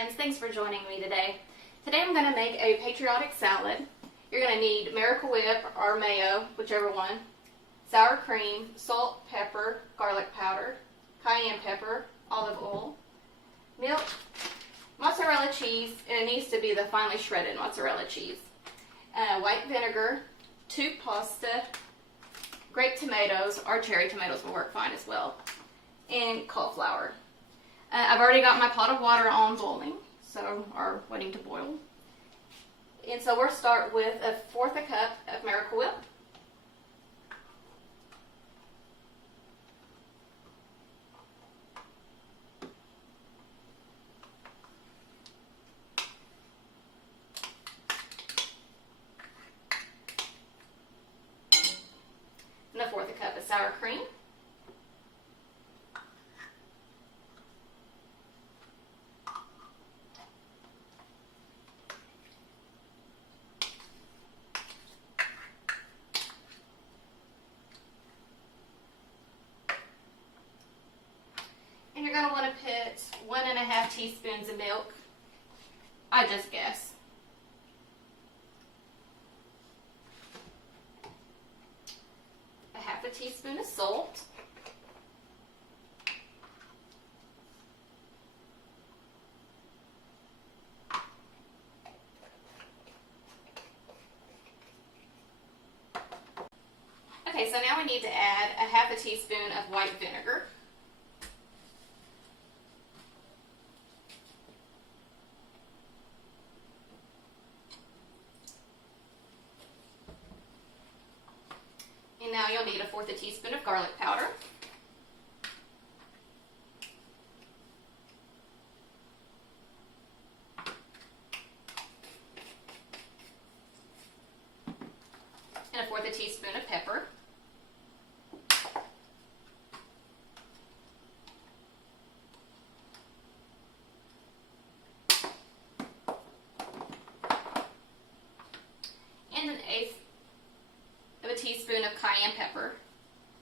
friends, thanks for joining me today. Today I'm going to make a patriotic salad. You're going to need Miracle Whip or mayo, whichever one, sour cream, salt, pepper, garlic powder, cayenne pepper, olive oil, milk, mozzarella cheese, and it needs to be the finely shredded mozzarella cheese, white vinegar, 2 pasta, grape tomatoes, or cherry tomatoes will work fine as well, and cauliflower. I've already got my pot of water on boiling, or waiting to boil. And so we'll start with 1/4 cup of Miracle Whip. And 1/4 cup of sour cream. And you're going to want to put 1½ teaspoons of milk. I just guess. A 1/2 teaspoon of salt. Okay, so now we need to add a 1/2 teaspoon of white vinegar. And now you'll need 1/4 teaspoon of garlic powder. And 1/4 teaspoon of pepper. And 1/8 of a teaspoon of cayenne pepper.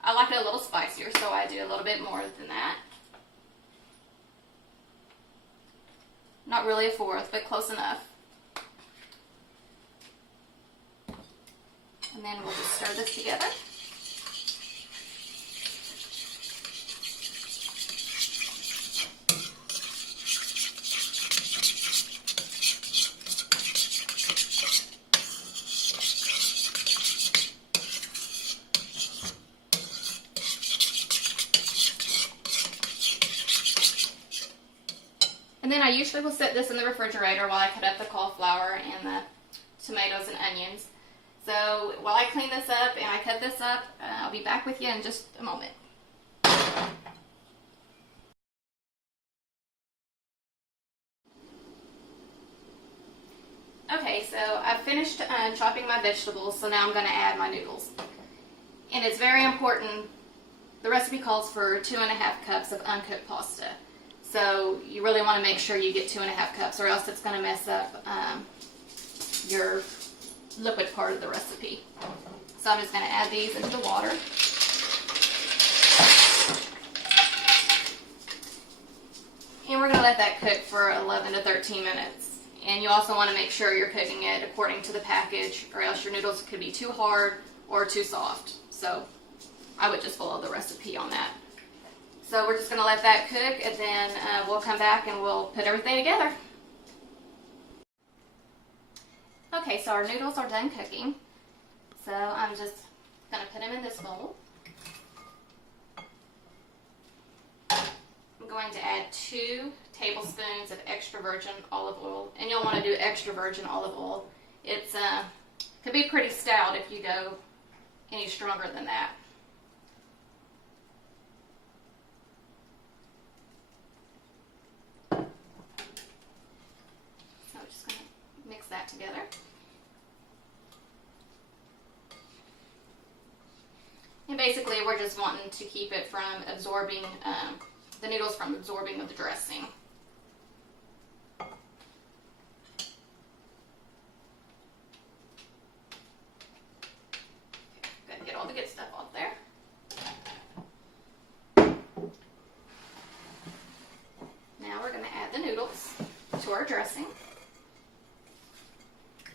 I like it a little spicier, so I do a little bit more than that. Not really 1/4, but close enough. And then we'll just stir this together. And then I usually will set this in the refrigerator while I cut up the cauliflower and the tomatoes and onions. So while I clean this up and I cut this up, I'll be back with you in just a moment. Okay, so I've finished chopping my vegetables, so now I'm going to add my noodles. And it's very important, the recipe calls for 2½ cups of uncooked pasta. So you really want to make sure you get 2½ cups, or else it's going to mess up your liquid part of the recipe. So I'm just going to add these into the water. And we're going to let that cook for 11 to 13 minutes. And you also want to make sure you're cooking it according to the package, or else your noodles could be too hard or too soft. So I would just follow the recipe on that. So we're just going to let that cook, and then we'll come back and we'll put everything together. Okay, so our noodles are done cooking. So I'm just going to put them in this bowl. I'm going to add 2 tablespoons of extra virgin olive oil. And you'll want to do extra virgin olive oil. It's could be pretty stout if you go any stronger than that. Mix that together. And basically we're just wanting to keep it from absorbing, the noodles from absorbing of the dressing. Okay, get all the good stuff off there. into our dressing.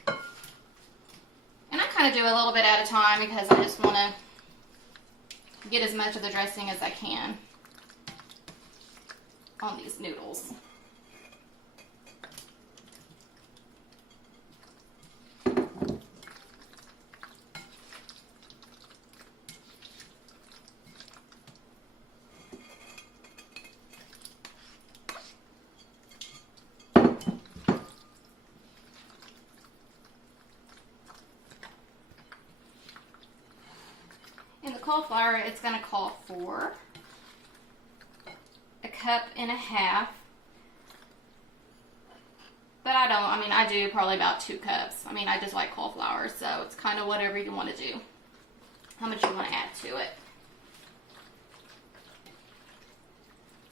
And I kind of do a little bit at a time because I just want to get as much of the dressing as I can on these noodles. And the cauliflower, it's going to call for 1.5 cups. But I do probably about 2 cups. I just like cauliflower, so it's kind of whatever you want to do. How much you want to add to it.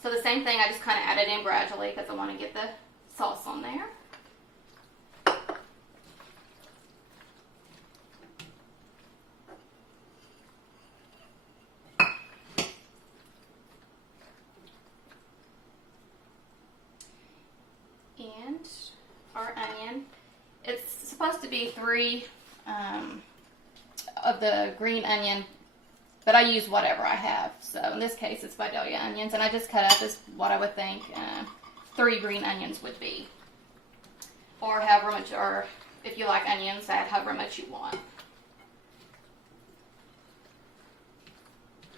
So the same thing, I just kind of add it in gradually because I want to get the sauce on there. And our onion, it's supposed to be 3 of the green onion, but I use whatever I have. So in this case it's Vidalia onions, and I just cut up as what I would think 3 green onions would be, or however much, or if you like onions, add however much you want.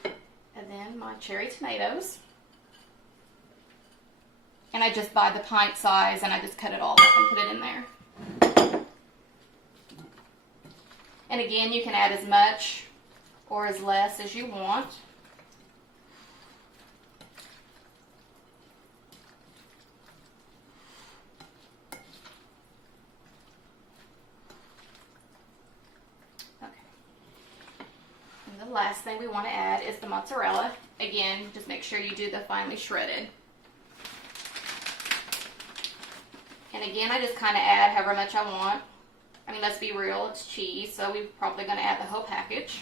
And then my cherry tomatoes. And I just buy the pint size and I just cut it all up and put it in there. And again, you can add as much or as less as you want. Okay. And the last thing we want to add is the mozzarella. Again, just make sure you do the finely shredded. And again, I just kind of add however much I want. Let's be real, it's cheese, so we're probably going to add the whole package.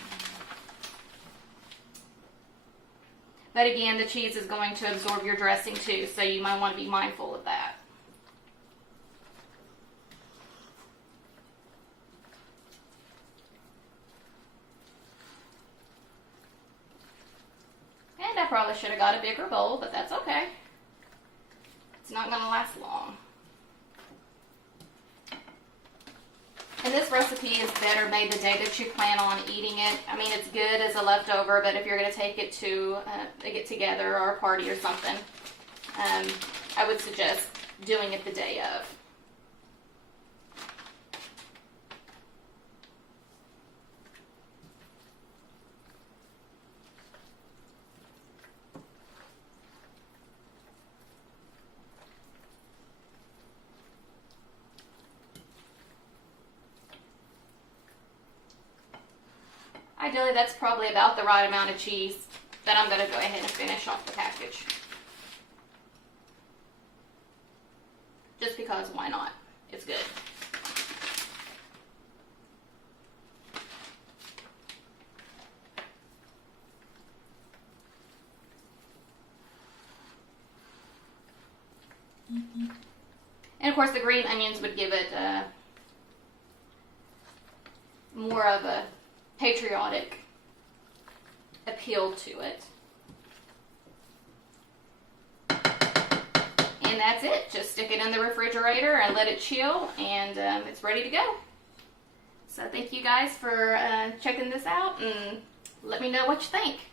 But again, the cheese is going to absorb your dressing too, so you might want to be mindful of that. And I probably should have got a bigger bowl, but that's okay. It's not going to last long. And this recipe is better made the day that you plan on eating it. It's good as a leftover, but if you're going to take it to a get-together or a party or something, I would suggest doing it the day of. Ideally, that's probably about the right amount of cheese that I'm going to go ahead and finish off the package. Just because, why not? It's good. And of course, the green onions would give it more of a patriotic appeal to it. And that's it. Just stick it in the refrigerator and let it chill, and it's ready to go. So thank you guys for checking this out, and let me know what you think.